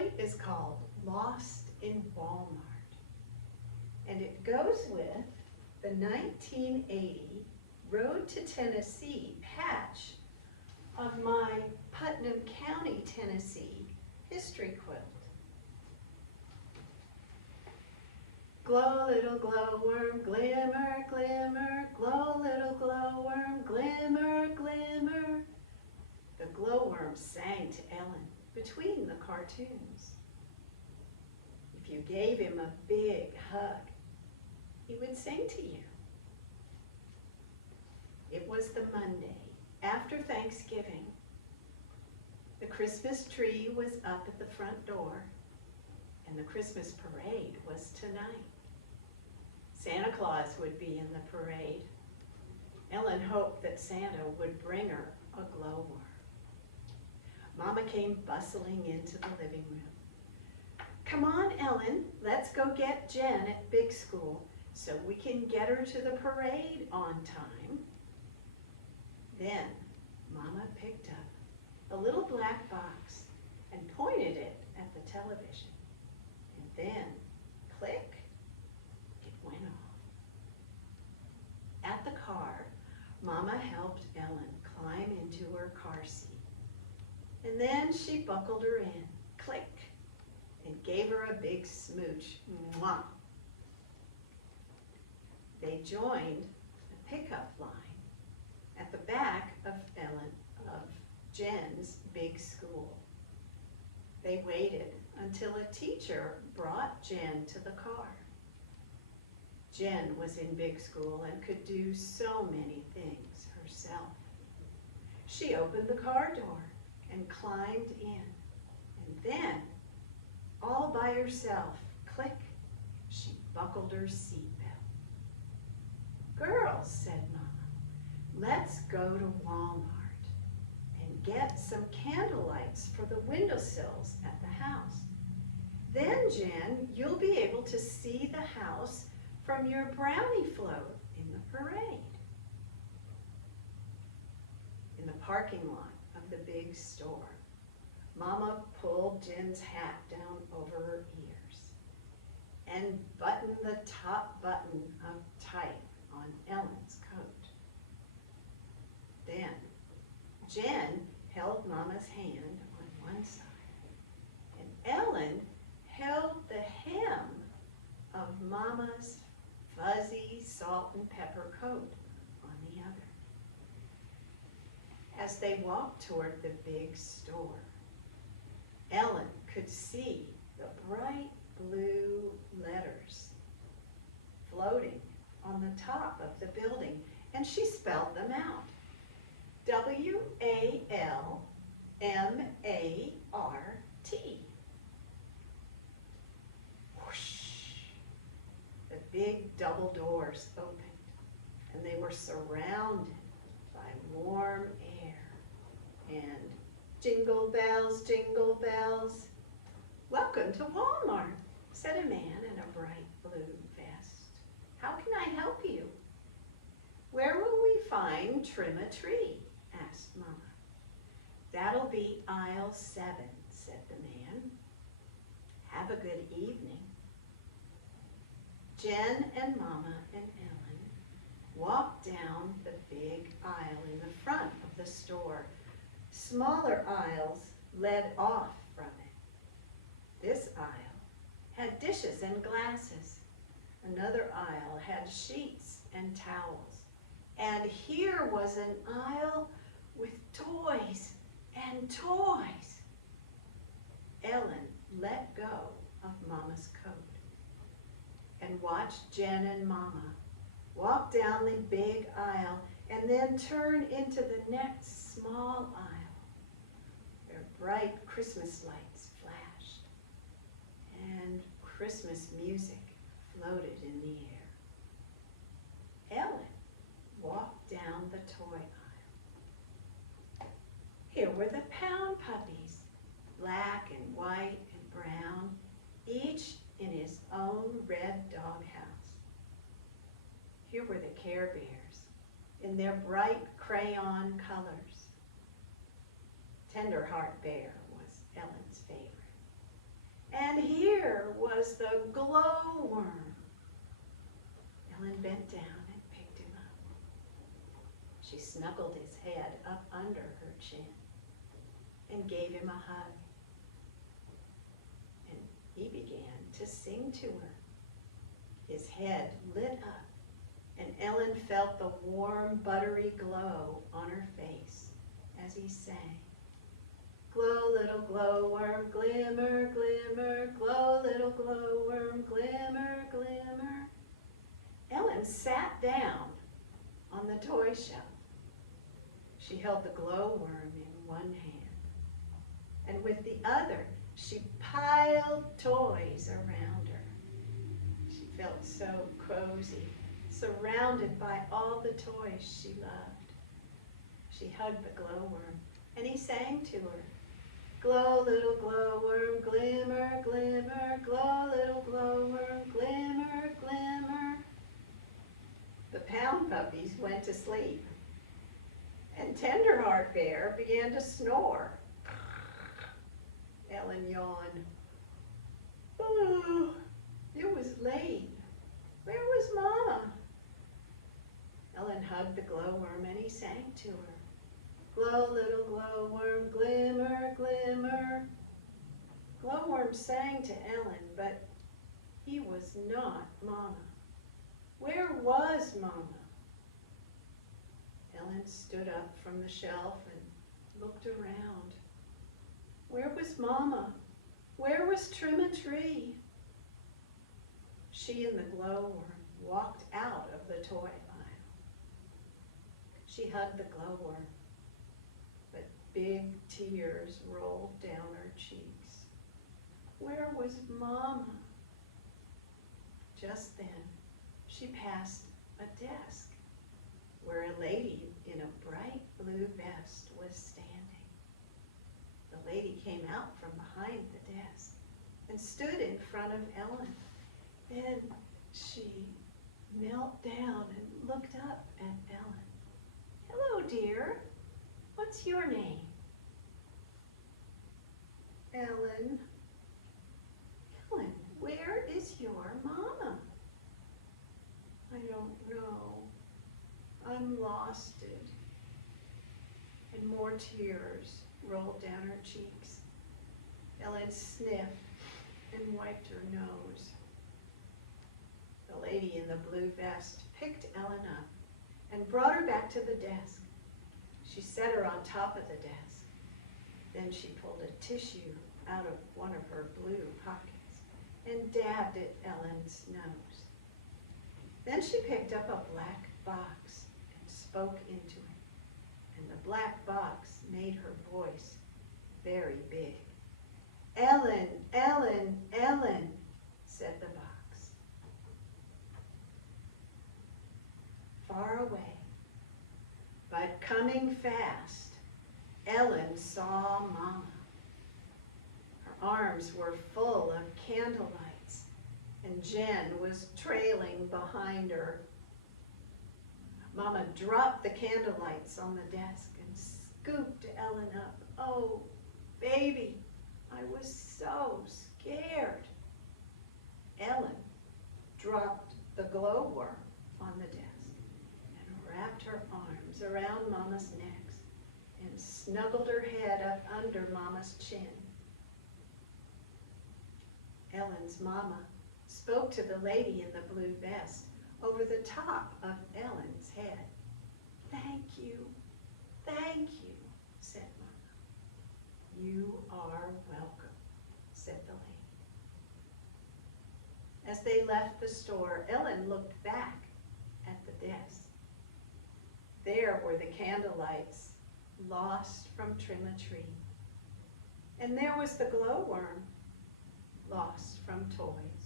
story is called Lost in Wal Mart, and it goes with the 1980 Road to Tennessee patch of my Putnam County, Tennessee history quilt. Glow, little glowworm, glimmer, glimmer, glow, little glowworm, glimmer, glimmer. The glowworm sang to Ellen between the cartoons. If you gave him a big hug, he would sing to you. It was the Monday after Thanksgiving. The Christmas tree was up at the front door, and the Christmas parade was tonight. Santa Claus would be in the parade. Ellen hoped that Santa would bring her a glowworm. Mama came bustling into the living room. Come on, Ellen, let's go get Jen at big school so we can get her to the parade on time. Then Mama picked up a little black box and pointed it at the television. And then, click, it went off. At the car, Mama helped Ellen climb into her car seat. And then she buckled her in, click, and gave her a big smooch. Mwah. They joined the pickup line at the back of Jen's big school. They waited until a teacher brought Jen to the car. Jen was in big school and could do so many things herself. She opened the car door and climbed in, and then, all by herself, click, she buckled her seatbelt. Girls, said Mama, let's go to Wal Mart and get some candle lights for the windowsills at the house. Then, Jen, you'll be able to see the house from your brownie float in the parade. In the parking lot of the big store, Mama pulled Jen's hat down over her ears and buttoned the top button up tight on Ellen's coat. Then Jen held Mama's hand on one side, and Ellen held the hem of Mama's fuzzy salt and pepper coat on the other. As they walked toward the big store, Ellen could see the bright blue letters floating on the top of the building, and she spelled them out. W-A-L-M-A-R-T. Whoosh! The big double doors opened, and they were surrounded by warm air. And jingle bells. Welcome to Wal Mart, said a man in a bright blue vest. How can I help you? Where will we find Trim a Tree? Asked Mama. That'll be aisle 7, said the man. Have a good evening. Jen and Mama and Ellen walked down the big aisle in the front of the store. Smaller aisles led off from it. This aisle had dishes and glasses. Another aisle had sheets and towels. And here was an aisle with toys and toys. Ellen let go of Mama's coat and watched Jen and Mama walk down the big aisle and then turn into the next small aisle. Their bright Christmas lights flashed and Christmas music floated in the air. Ellen walked down the toy aisle. Here were the Pound Puppies, black and white and brown, each in his own red doghouse. Here were the Care Bears in their bright crayon colors. Tenderheart Bear was Ellen's favorite. And here was the glowworm. Ellen bent down and picked him up. She snuggled his head up under her chin and gave him a hug. And he began to sing to her. His head lit up, and Ellen felt the warm, buttery glow on her face as he sang. Glow, little glowworm, glimmer, glimmer, glow, little glowworm, glimmer, glimmer. Ellen sat down on the toy shelf. She held the glowworm in one hand, and with the other, she piled toys around her. She felt so cozy, surrounded by all the toys she loved. She hugged the glowworm, and he sang to her. Glow, little glowworm, glimmer, glimmer, glow, little glowworm, glimmer, glimmer. The pound puppies went to sleep, and Tenderheart Bear began to snore. Ellen yawned. Oh, it was late. Where was Mama? Ellen hugged the glowworm and he sang to her. Glow, little glowworm, glimmer, glimmer. Glowworm sang to Ellen, but he was not Mama. Where was Mama? Ellen stood up from the shelf and looked around. Where was Mama? Where was Trim a Tree? She and the glowworm walked out of the toy aisle. She hugged the glowworm, but big tears rolled down her cheeks. Where was Mama? Just then, she passed a desk where a lady in a bright blue vest was standing. The lady came out from behind the desk and stood in front of Ellen. Then she knelt down and looked up at Ellen. Hello, dear. What's your name? Ellen. Ellen, where is your Mama? I don't know. I'm lost. And more tears rolled down her cheeks. Ellen sniffed and wiped her nose. The lady in the blue vest picked Ellen up and brought her back to the desk. She set her on top of the desk. Then she pulled a tissue out of one of her blue pockets and dabbed at Ellen's nose. Then she picked up a black box and spoke into it, and the black box made her voice very big. Ellen, Ellen, Ellen, said the box. Far away, but coming fast, Ellen saw Mama. Her arms were full of candlelights, and Jen was trailing behind her. Mama dropped the candlelights on the desk and scooped Ellen up. Oh, baby, I was so scared. Ellen dropped the glowworm on the desk and wrapped her arms around Mama's neck and snuggled her head up under Mama's chin. Ellen's Mama spoke to the lady in the blue vest over the top of Ellen's head. Thank you, said Mama. You are welcome, said the lady. As they left the store, Ellen looked back at the desk. There were the candlelights, lost from Trim a Tree. And there was the glowworm, lost from toys.